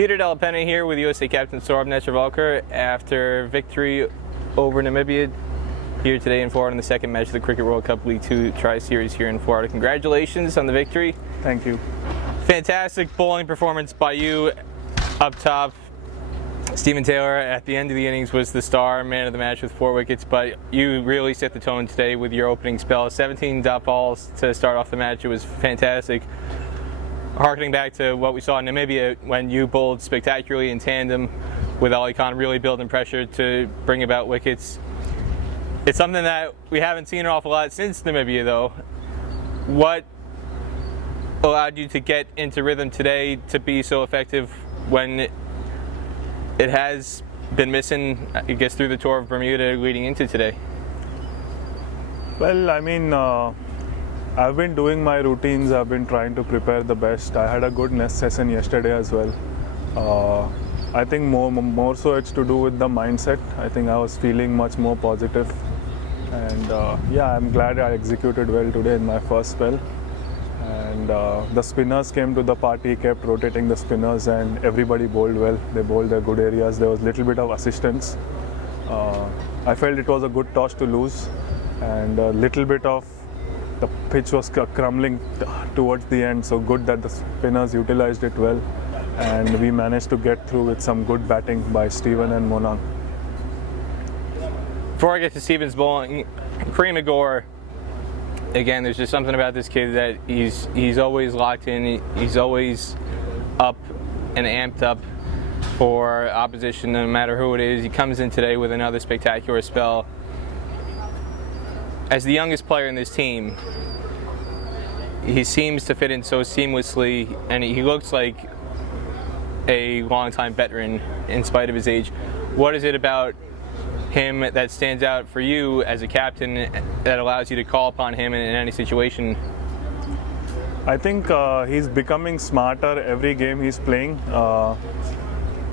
Peter Delapena here with USA captain Saurabh Netravalkar after victory over Namibia here today in Florida in the second match of the Cricket World Cup League 2 Tri-Series here in Florida. Congratulations on the victory. Thank you. Fantastic bowling performance by you up top. Stephen Taylor at the end of the innings was the star man of the match with 4 wickets, but you really set the tone today with your opening spell. 17 dot balls to start off the match. It was fantastic. Harkening back to what we saw in Namibia when you bowled spectacularly in tandem with Ali Khan, really building pressure to bring about wickets. It's something that we haven't seen an awful lot since Namibia though. What allowed you to get into rhythm today to be so effective when it has been missing, I guess, through the tour of Bermuda leading into today? Well, I mean, I've been doing my routines. I've been trying to prepare the best. I had a good nest session yesterday as well. I think more so it's to do with the mindset. I think I was feeling much more positive. And yeah, I'm glad I executed well today in my first spell. And the spinners came to the party, kept rotating the spinners, and everybody bowled well. They bowled their good areas. There was a little bit of assistance. I felt it was a good toss to lose, and a little bit of the pitch was crumbling towards the end, so good that the spinners utilized it well, and we managed to get through with some good batting by Stephen and Monang. Before I get to Stephen's bowling, Kareem Agor, again, there's just something about this kid that he's always locked in. He's always up and amped up for opposition, no matter who it is. He comes in today with another spectacular spell. As the youngest player in this team, he seems to fit in so seamlessly, and he looks like a longtime veteran in spite of his age. What is it about him that stands out for you as a captain that allows you to call upon him in any situation? I think he's becoming smarter every game he's playing.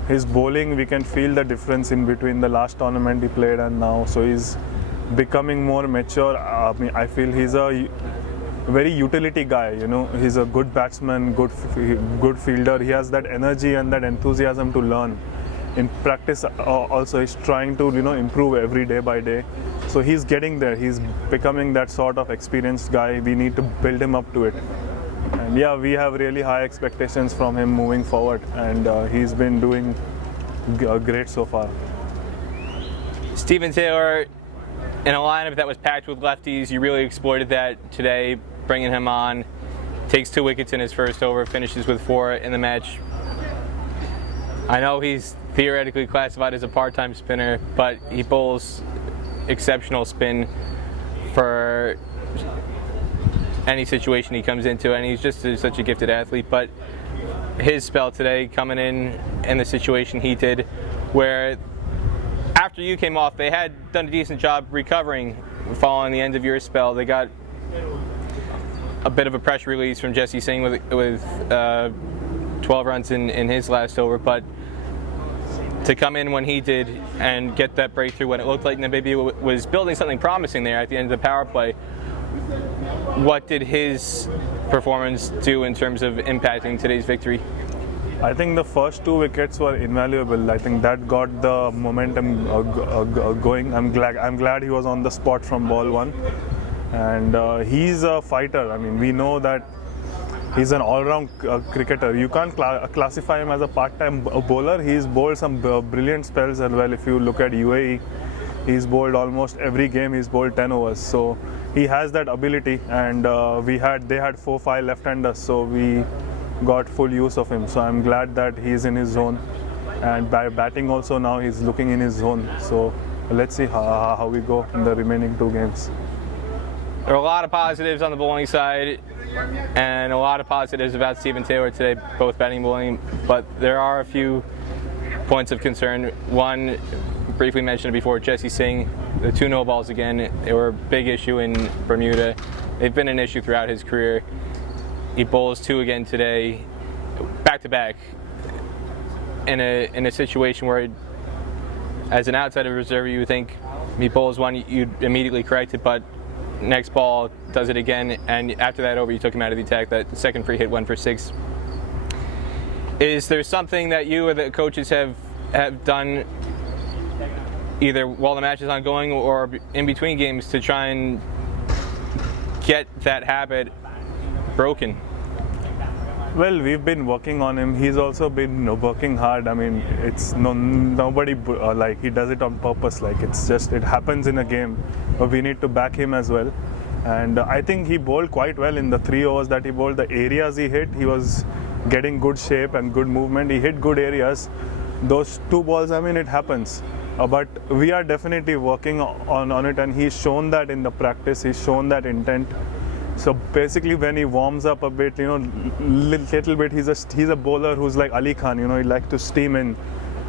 His bowling, we can feel the difference in between the last tournament he played and now. So he's becoming more mature. I feel he's a very utility guy. You know, he's a good batsman, good fielder. He has that energy and that enthusiasm to learn. In practice also he's trying to improve every day by day, so he's getting there. He's becoming that sort of experienced guy. We need to build him up to it, and yeah, we have really high expectations from him moving forward, and he's been doing great so far. Stephen Taylor, in a lineup that was packed with lefties, you really exploited that today, bringing him on. Takes 2 wickets in his first over, finishes with 4 in the match. I know he's theoretically classified as a part-time spinner, but he bowls exceptional spin for any situation he comes into, and he's just such a gifted athlete. But his spell today, coming in the situation he did, where after you came off, they had done a decent job recovering following the end of your spell. They got a bit of a pressure release from Jesse Singh with 12 runs in his last over, but to come in when he did and get that breakthrough when it looked like Namibia was building something promising there at the end of the power play, what did his performance do in terms of impacting today's victory? I think the first 2 wickets were invaluable. I think that got the momentum going. I'm glad he was on the spot from ball 1, and he's a fighter. I mean, we know that he's an all-round cricketer. You can't classify him as a part-time bowler. He's bowled some brilliant spells as well. If you look at UAE, he's bowled almost every game. He's bowled 10 overs. So he has that ability, and they had 4-5 left-handers, so we got full use of him. So I'm glad that he's in his zone, and by batting also now he's looking in his zone. So let's see how we go in the remaining 2 games. There are a lot of positives on the bowling side and a lot of positives about Stephen Taylor today, both batting and bowling, but there are a few points of concern. One, briefly mentioned before, Jesse Singh, the 2 no balls again. They were a big issue in Bermuda. They've been an issue throughout his career. He bowls 2 again today, back to back, in a situation where, as an outside observer, you would think he bowls 1, you'd immediately correct it, but next ball does it again, and after that over, you took him out of the attack. That second free hit went for 6. Is there something that you or the coaches have done either while the match is ongoing or in between games to try and get that habit broken? Well, we've been working on him. He's also been working hard. I mean, it's nobody like he does it on purpose. Like it's just it happens in a game. But we need to back him as well. And I think he bowled quite well in the 3 overs that he bowled. The areas he hit, he was getting good shape and good movement. He hit good areas. Those 2 balls, I mean, it happens. But we are definitely working on it, and he's shown that in the practice. He's shown that intent. So basically, when he warms up a bit, little bit, he's a bowler who's like Ali Khan. He likes to steam in,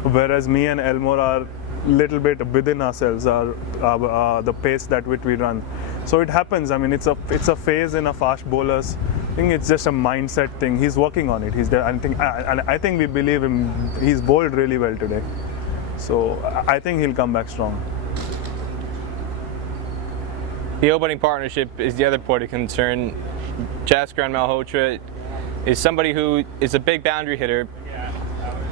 whereas me and Elmore are little bit within ourselves, the pace that which we run. So it happens. I mean, it's a phase in a fast bowlers. I think it's just a mindset thing. He's working on it. He's there. I think we believe him. He's bowled really well today. So I think he'll come back strong. The opening partnership is the other point of concern. Jaskaran Malhotra is somebody who is a big boundary hitter,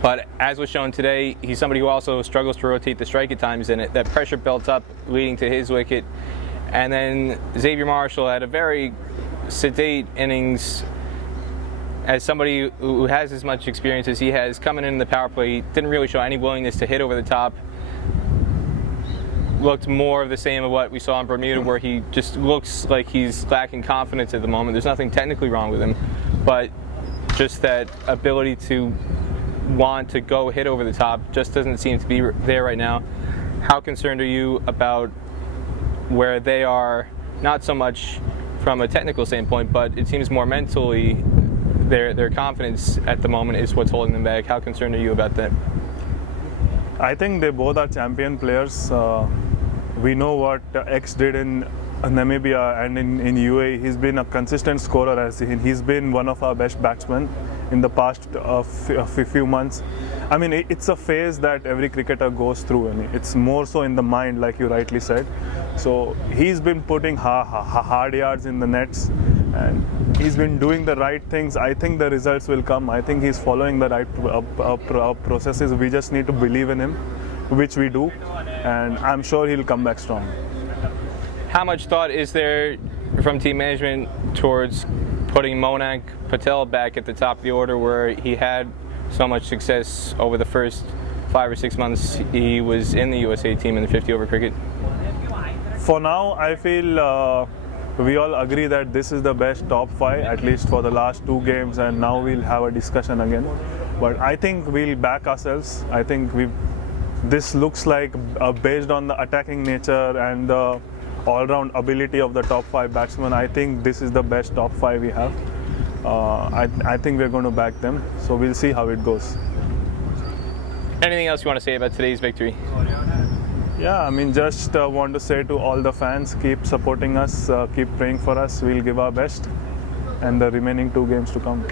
but as was shown today, he's somebody who also struggles to rotate the strike at times, and that pressure built up leading to his wicket. And then Xavier Marshall had a very sedate innings as somebody who has as much experience as he has coming in the power play. Didn't really show any willingness to hit over the top. Looked more of the same of what we saw in Bermuda, where he just looks like he's lacking confidence at the moment. There's nothing technically wrong with him, but just that ability to want to go hit over the top just doesn't seem to be there right now. How concerned are you about where they are, not so much from a technical standpoint, but it seems more mentally their confidence at the moment is what's holding them back? How concerned are you about that? I think they both are champion players. We know what X did in Namibia and in UAE. He's been a consistent scorer. He's been one of our best batsmen in the past few months. I mean, it's a phase that every cricketer goes through, and it's more so in the mind, like you rightly said. So he's been putting hard yards in the nets, and he's been doing the right things. I think the results will come. I think he's following the right processes. We just need to believe in him, which we do, and I'm sure he'll come back strong. How much thought is there from team management towards putting Monak Patel back at the top of the order, where he had so much success over the first 5 or 6 months he was in the USA team in the 50-over cricket? For now, I feel we all agree that this is the best top 5, at least for the last 2 games, and now we'll have a discussion again. But I think we'll back ourselves. I think this looks like based on the attacking nature and the all-round ability of the top 5 batsmen, I think this is the best top 5 we have. I think we're going to back them, so we'll see how it goes. Anything else you want to say about today's victory? Yeah, I mean, just want to say to all the fans, keep supporting us, keep praying for us. We'll give our best, and the remaining 2 games to come.